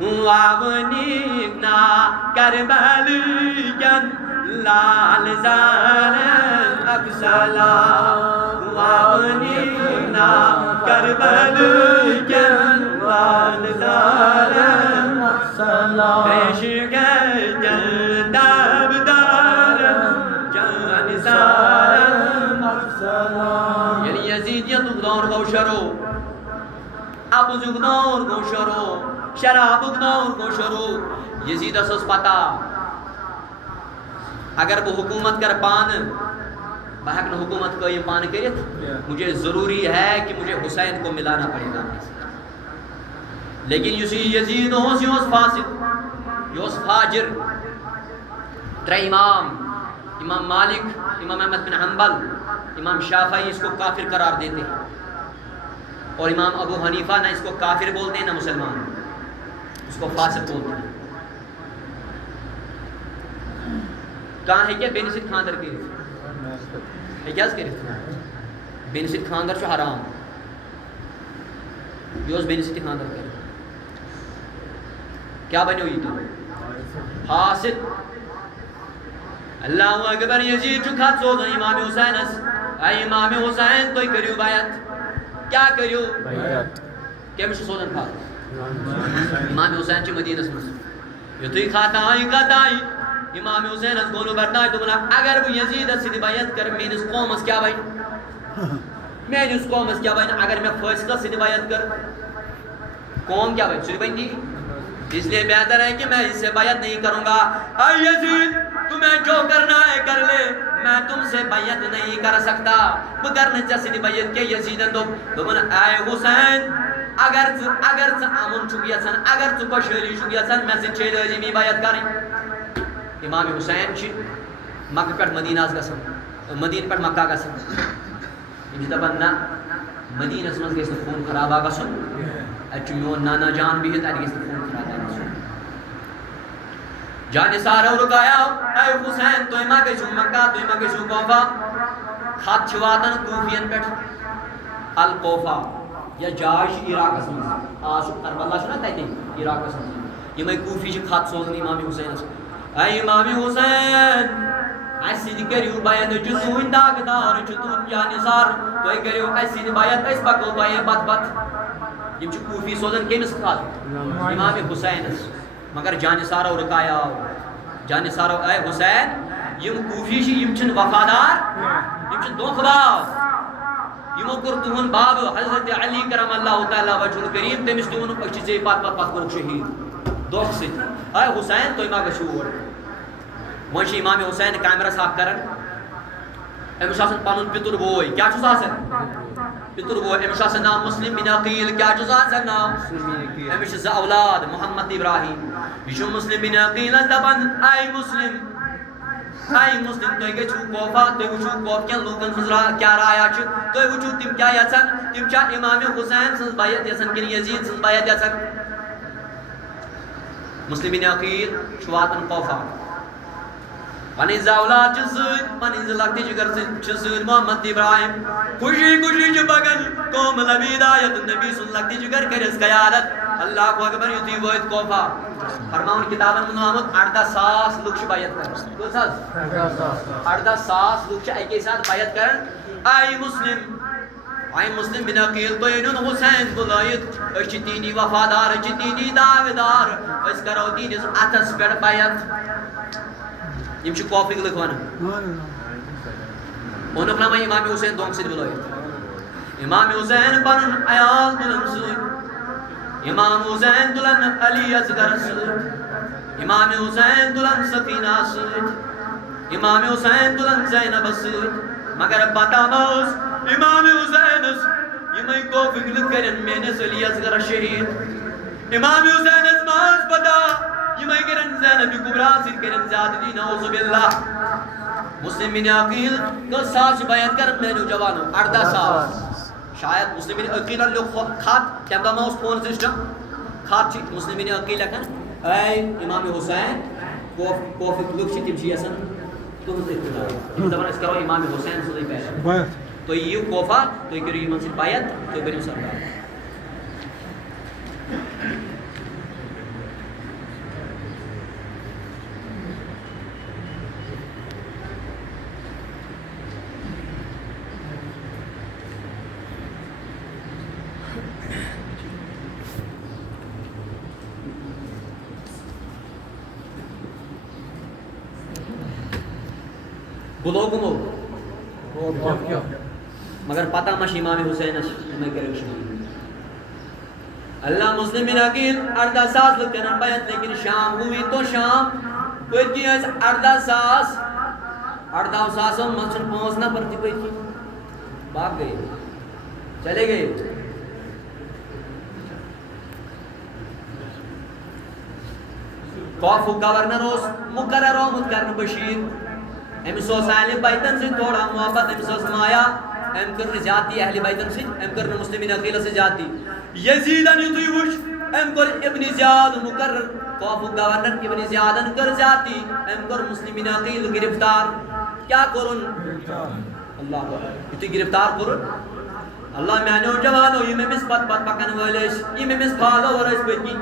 وابنینا کربلی کن لال زارن اکسلا وابنینا کربلی کن لال زارن اکسلا پیش گئے جلداب دارن جان زارن اکسلا یعنی یزیدیت اقدار کو شروع اب زگدار کو شروع شراب اقدار کو شروع یزید اسس پتا اگر وہ حکومت کر پان بہک نہ حکومت کو یہ پان کرت مجھے ضروری ہے کہ مجھے حسین کو ملانا پڑے گا لیکن یسی یزید ہوس یوس فاسد یوس فاجر ترے امام مالک امام احمد بن حنبل امام شافعی اس کو کافر قرار دیتے ہیں اور امام ابو حنیفہ نہ اس کو کافر بولتے ہیں نہ مسلمان اس کو فاسق بولتے ہیں کہاں ہے کیا بے نصیب خاندر کے ہے کیا اس کے بے نصیب خاندر چھو حرام یہ اس بے نصیب خاندر کے کیا بنے ہوئی تو فاسق اللہ اکبر یزید جو کھات سوزن امام حسین اس اے امام حسین تو کریو بیعت کیا کریو بیعت کیا مجھے سوزن کھات امام حسین چی مدینہ سمس یہ تو کھاتا آئی کھاتا آئی امام حسین اس گولو بردائی تو بنا اگر وہ یزید اس سے بیعت کر میں اس قوم اس کیا بھائی میں اس قوم اس کیا بھائی اگر میں فیصلہ سے بیعت کر قوم کیا بھائی سری بھائی دی اس لیے بہتر ہے کہ میں اس سے بیعت نہیں کروں گا اے یزید تمہیں جو کرنا ہے کر لے میں تم سے بیعت نہیں کر سکتا بکرنے جیسی بیعت کے یزید تو من اے حسین اگر امن چکیا سن اگر تو بشری چکیا سن میں سے چھے رجیمی بیعت کریں امام حسین چھ مکہ پر مدینہ کا سن مدینہ پر مکہ کا سن انجھتا بننا مدینہ سمجھ گئے اس خون خراب آگا سن اچھو میون نانا جان بھی ہے تاکہ اس خون خراب آگا سن جانے سارا رکایا اے حسین تو ایمہ کے شو مکہ تو ایمہ کے شو کوفہ خط چھواتن کوفین پیٹھ القوفہ یا جاش عراق سمجھ آسو کربلا شنا تیتے عراق سمجھ یہ میں کوفی چھ خط سوزن امام حسین اے امام حسین ایسی دی کریو بیعت جسو انداغ دار چتون جانے سار تو اے کریو ایسی دی بیعت اس پاکو بائے بات یم چھ کوفی سوزن کمس خط امام حسین مگر جانثارو رکایا جانثارو اے حسین یم کوفی چھ یم چھن وفادار یم چھ دھوکہ باز یمو کور تہن باب حضرت علی کرم اللہ تعالی وجہ الکریم تمس تون اچھ زے پات کور شہید دھوکہ ست اے حسین تو ما گشور وۄنۍ چھِ امام حسین کیمرہ صاف کران أمس آسان پنن پتر بوے کیا چھُس آسان پتر بوے أمس آسان نام مسلم بن عقیل کیا چھُس آسان نام أمس چھِ زٕ اولاد محمد ابراہیم یہ چھُ مسلم بن عقیل دپان اے مسلم تُہۍ گٔژھِو کوفہ تُہۍ وٕچھِو کوف کٮ۪ن لوٗکن ہٕنٛز کیٛاہ رایا چھِ تُہۍ وٕچھِو تِم کیٛاہ یژھان تِم چھا امام حسین سٕنٛز بیعت یژھان کِنہٕ یزیٖد سٕنٛز بیعت یژھان مسلم بن عقیل چھُ واتان کوفہ پنٕنۍ زٕ اولاد چھِ سۭتۍ پنٕنۍ زٕ لۄکٹہِ جگر چھِ سۭتۍ محمد ابراہیم خوشی چھِ پکان قوم لبیدایت نبی سُنٛد لۄکٹہِ جگر کٔرِس قیادت اللہ اکبر یُتھُے وٲتۍ کوفہ فرماوُن کتابن منٛز آمُت 18,000 لُکھ چھِ بیعت کران کٔژ حظ 18,000 لُکھ چھِ اَکے ساتہٕ بیعت کران آے مسلم بن عقیل تُہۍ أنِو نہٕ حسین بُلٲیِتھ أسۍ چھِ تِہنٛدی وفادار أسۍ چھِ تِہنٛدی داوِدار أسۍ کرو تِہنٛدِس اَتھس پٮ۪ٹھ بیعت یم چھِ کوفٕکۍ لُکھ ونان اونُکھ نا وۄنۍ امام حسین دھوکہٕ سۭتۍ بُلٲیِتھ امام حسین پنُن عیال تُلان سۭتۍ امام حسین تُلان علی اصغرس سۭتۍ امام حسین تُلان سفینہ سۭتۍ امام حسین تُلان زینبس سۭتۍ مگر پتہ ما ٲس امام حسینس یِمے کوفٕکۍ لُکھ کرن میٲنِس علی اصغرس شہید امام حسینس ما ٲس پتہ یِمے کرن زینب کبرا سۭتۍ کرن زیادتی نعوذ باللہ مسلم بن عقیل کٔژ ساس چھِ بیعت کران میانیو جوانو 18,000 شاید مسلم بن عقیلن لیوٚکھ خط تمہِ دۄہ ما اوس فون سسٹم خط چھِ مسلم بن عقیل لیکھان اے امام حسین کوفٕکۍ لُکھ چھِ تِم چھِ یژھان تُہنٛز اقتدار تِم دپان أسۍ کرو امام حسین سٕنٛزٕے بیعت تُہۍ یِیِو کوفہ تُہۍ کٔرِو یِمن سۭتۍ بیعت تُہۍ بٔنِو سردار بُلو گوٚمو مگر پتہ ما چھِ امام حسینس یِمے کٔرِکھ شہید اللہ مسلم بن عقیل 18,000 لُکھ کران بیعت لیکن شام ہوئی تو شام پٔتۍ ٲسۍ 18,000 منٛز چھِنہٕ 5 نفر تہِ پٔتۍ باق گٔے چلے گئے کوفُک گورنر اوس مقرر آمُت کرنہٕ بشیٖر أمس اوس اہل بیتن سۭتۍ تھوڑا محبت أمس ٲس مایا أمۍ کٔر نہٕ زیادتی اہل بیتن سۭتۍ أمۍ کٔر نہٕ مسلم بن عقیلس سۭتۍ زیادتی یزیدن یُتھُے وٕچھ أمۍ کوٚر ابن زیاد مقرر کوفُک گورنر ابن زیادن کٔر زیادتی أمۍ کوٚر مسلم بن عقیل گرفتار کیٛاہ کوٚرُن اللہ یُتھُے گرفتار کوٚرُن اللہ میانیو جوانو یِم أمِس پتہٕ پکان وٲلۍ ٲسۍ یِم أمِس فالوور ٲسۍ پٔتۍ کِنۍ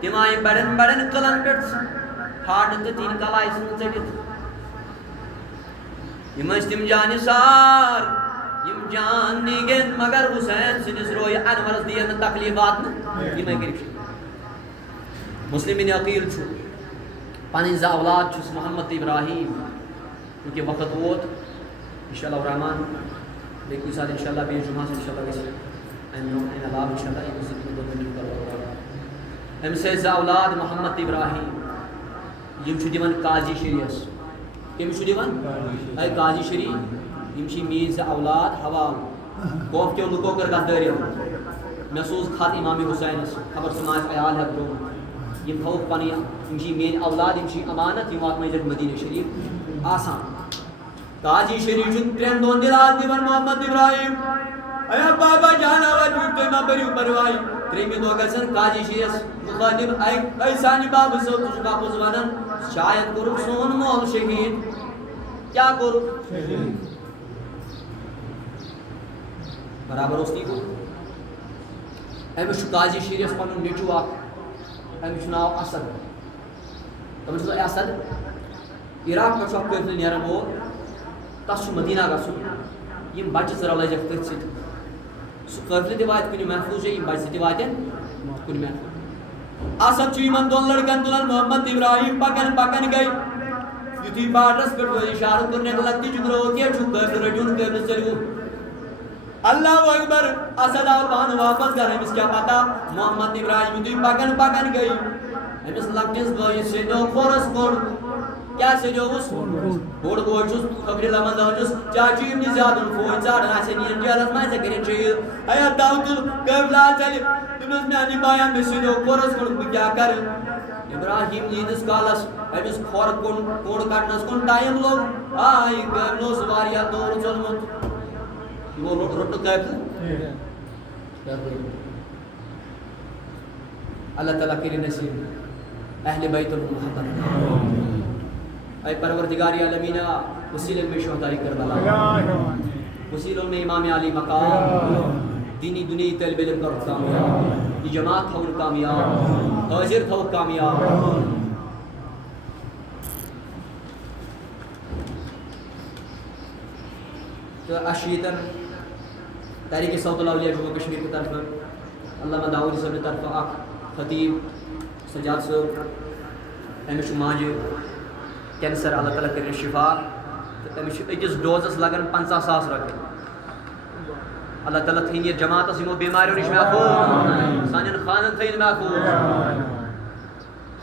تِم آیہِ بڑٮ۪ن قلعن پٮ۪ٹھ پھاڑنہٕ تہٕ تِہنٛدۍ قلعہٕ آیہِ ژھٕنٕنۍ ژٔٹِتھ یم ٲسۍ تِم جانثار یم جان نیگن مگر حسین سٕنٛدِس رویہِ انورس دِیَن نہٕ تکلیٖف واتنہٕ یِمے کٔرِکھ مسلم بن عقیل چھُ پنٕنۍ زٕ اولاد چھُس محمد ابراہیم چوٗنٛکہِ وقت ووت انشاء اللہ الرحمان بیٚیہِ کُنہِ ساتہٕ انشاء اللہ بیٚیہِ جُمعہس انشاء اللہ گژھِ امہِ علاوٕ انشاء اللہ أمِس ٲسۍ زٕ اولاد محمد ابراہیم یم چھُ دِوان قاضی شریٖعس کٔمِس چھُ دِوان اے قاضی شریٖف یم چھِ میٛٲنۍ زٕ اولاد حوالہٕ کوف کیو لُکو کٔر غدٲری مےٚ سوٗز خط امام حسینس خبر سُہ ما آسہِ عیال ہٮ۪تھ ترٛوومُت یم تھوٚوُکھ پنٕنۍ یم چھِ میٛٲنۍ اولاد یم چھِ امانت یم واتنٲیزٮ۪کھ مدیٖنہ شریٖف آسان قاضی شریٖف چھُ 3 دۄہن دِلاس دِوان محمد ابراہیم اے بابا جانا وجوٗد تُہۍ ما بٔرِو پرواے 3مہِ دۄہ گژھن قاضی شریٖفس مُخٲطِب اے سانہِ بابہٕ صٲب ژٕ چھُکھ اپُز ونان شاید کوٚرُکھ سون مول شہید کیٛاہ کوٚرُکھ برابر اوس تی گوٚو أمِس چھُ قاضی شریٖفس پنُن نیٚچوٗ اکھ أمِس چھُ ناو اسد تٔمِس چھُ اسد عراق پٮ۪ٹھ چھُ اکھ قٲفلہٕ نیران وول تس چھُ مدیٖنہ گژھُن یم بچہِ 2 لٲجکھ تٔتھۍ سۭتۍ سو قافلہ دیوات کنی محفوظ ہے بچہ دیواتن کنی محفوظ اسد چھ یمن دون لڑکن تلن محمد ابراہیم پکن پکن گئی یتھی باڈرس پہ اشارہ کرنے لگتی جگرو کیا چھو قافلہ رٹون قافلہ چلیو اللہ اکبر اسد آو پان واپس کر امس کیا پتا محمد ابراہیم یتھی پکن پکن گئی امس لگتس بھائیس سیدو کھورس کوڑ کیا سیدو اس بوڑ بوڑ چھس خبر لمن دونس چاچی ابن زیاد فوج ژاڑن آسے نین جیلس ماز کرن شہید ایا داؤد قبلہ چل تمس میانی بایا میں سیدو کھورس کوڑ بہ کیا کر ابراہیم نیدس کالس امس کھور کوڑ کڑنس کن ٹائم لوگ آئی گرنوس واریا دور چلمت وہ روٹ قافلہ اللہ تعالیٰ کے لیے نصیب اہل بیت المحبت اے پروردگار عالمین وسیلے میں شہداء کربلا وسیلوں میں امام علی مقام دینی دنیا طالب علم کر کامیاب یہ جماعت ہو کامیاب حاضر ہو کامیاب تو اشیتن تحریک صوت الاولیاء جموں کشمیر کی طرف علامہ داؤد صاحب کی طرف اخ خطیب سجاد صاحب امس ماج کینسر اللہ تعالیٰ کر شفا تو امس اکس ڈوزس لگن 50,000 رۄپیہِ اللہ تعالیٰ تھین یہ جماعت یمو بیماریوں نش محفوظ سان خانن تھین محفوظ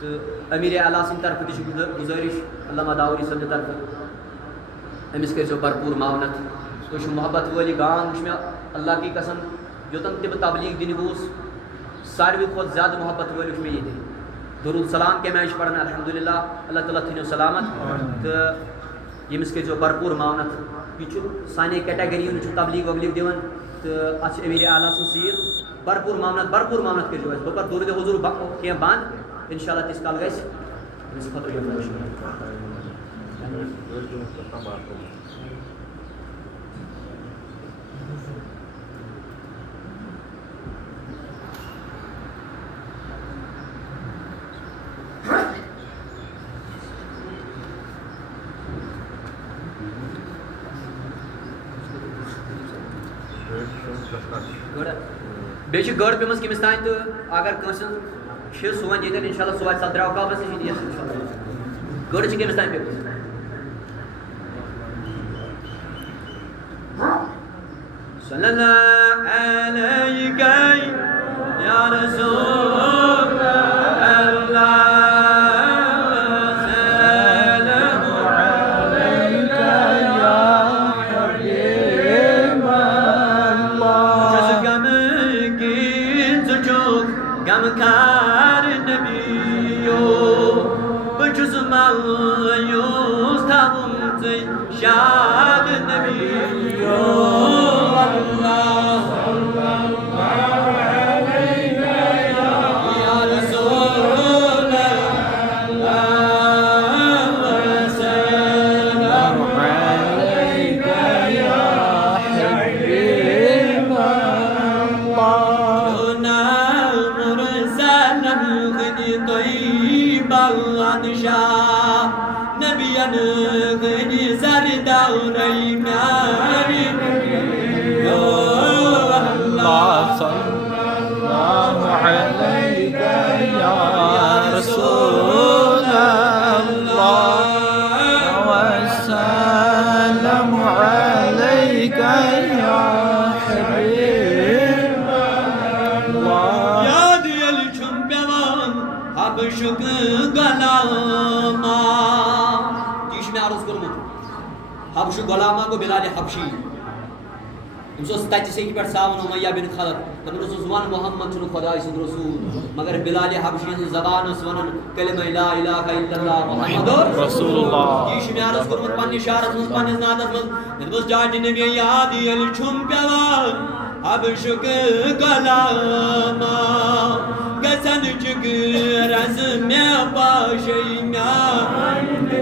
تو امیر اعلیٰ سند طرف تہ گزارش علامہ داؤد صاحب کی طرف امس کرزو بھرپور معاونت تھی محبت والی گام میں اللہ کی قسم یوتن تہ تبلیغ دن گوس ساروی کھت زیادہ محبت والی میں یہ درود سلام کے میں پڑھنا الحمدللہ اللہ تعالیٰ تھینو سلامت تو یمس کرزو بھرپور معاونت یہ سانے کیٹاگری تبلیغ وبلیغ دِوان تو اتھ امیر اعلیٰ سن سیت بھرپور معاونت کرزو اس بہ درود حضور کی بند انشاءاللہ تس کال گژھِ امس خطر بیچ گڑ پیمس کمس تان تو اگر کنسن سہ ون یہ انشاءاللہ سہ واتہ درو قبرس نش گڑ کمس تان پیمس صلی اللہ علیہ یا رسول اللہ غمخار نبیو بچس مایوس تھوم ژے شاد نبیو اللہ یا رسول اللہ سلام علیک یا حبیب اللہ نبیان غنی سرداوری میاری اللہ صلی اللہ علیہ یا رسول اللہ وسلم علیک یا حبیب اللہ یاد الچم پیوان حبشک غلاما تیش میں عرض کرمت حبش غلاما کو بلال حبشی تتہ سے پہ ساون امیہ بن خلق تمس ون محمد چھ خدا سند رسول مگر بلال حبشی ہن زبان ون کلمہ لا الہ الا اللہ محمد رسول اللہ تیش میں عرض کرمت پنہ اشارت من پنہ نادس من دس جاٹ نبی یاد یل چھم پیوان حبش غلاما گسن چگر از میں پاشی میں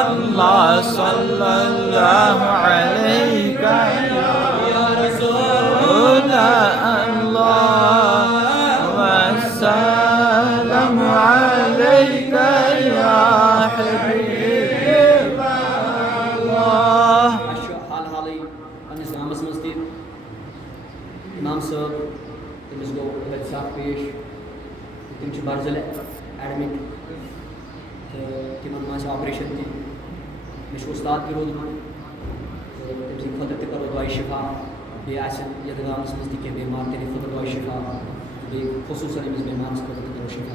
اللہ صلی اللہ علیہ یا رسول اللہ وسلم علیک یا حبیب اللہ حال حالی پنس گامس مز پیش تم چھ برزل ایڈمٹ تمن ماس آپریشن تھی مش استاد تہ روزمان تم سن خاطر تہ کرو دعائے شفا بیٚیہِ آسن یتھ گامس منٛز تہِ کینٛہہ بیمار تیٚلہِ خٲطرٕ دعائے شفا بیٚیہِ خصوٗصاً أمِس بیمارس خٲطرٕ تہِ کرو شفا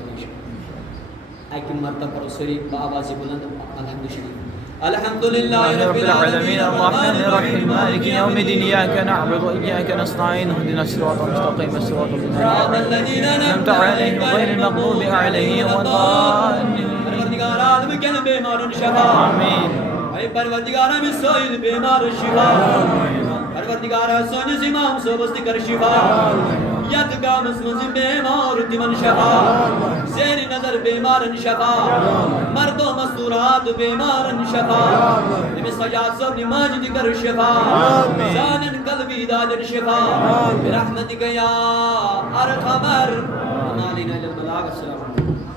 اکہِ مرتبہ کرو سٲری بآواز بلند الحمد شریف الحمد لله رب العالمين الرحمن الرحيم مالك يوم الدين إياك نعبد وإياك نستعين اهدنا الصراط المستقيم صراط الذين أنعمت عليهم غير المغضوب عليهم ولا الضالين پروردگار عالم کے بیماروں شفا آمین اے پروردگار مسائل بیمار شفا پروردگار سٲنِس امام صٲبس تہِ کر شفا یتھ گامس منٛز بیمار تمن شفا زیر نظر بیمارن شفا مرد و مستورات بیمارن شفا امس سجاد صاحب نماز تہِ کر شفا زانن قلبی دادن شفا برحمتك یا ارحم الراحمین. السلام علیکم.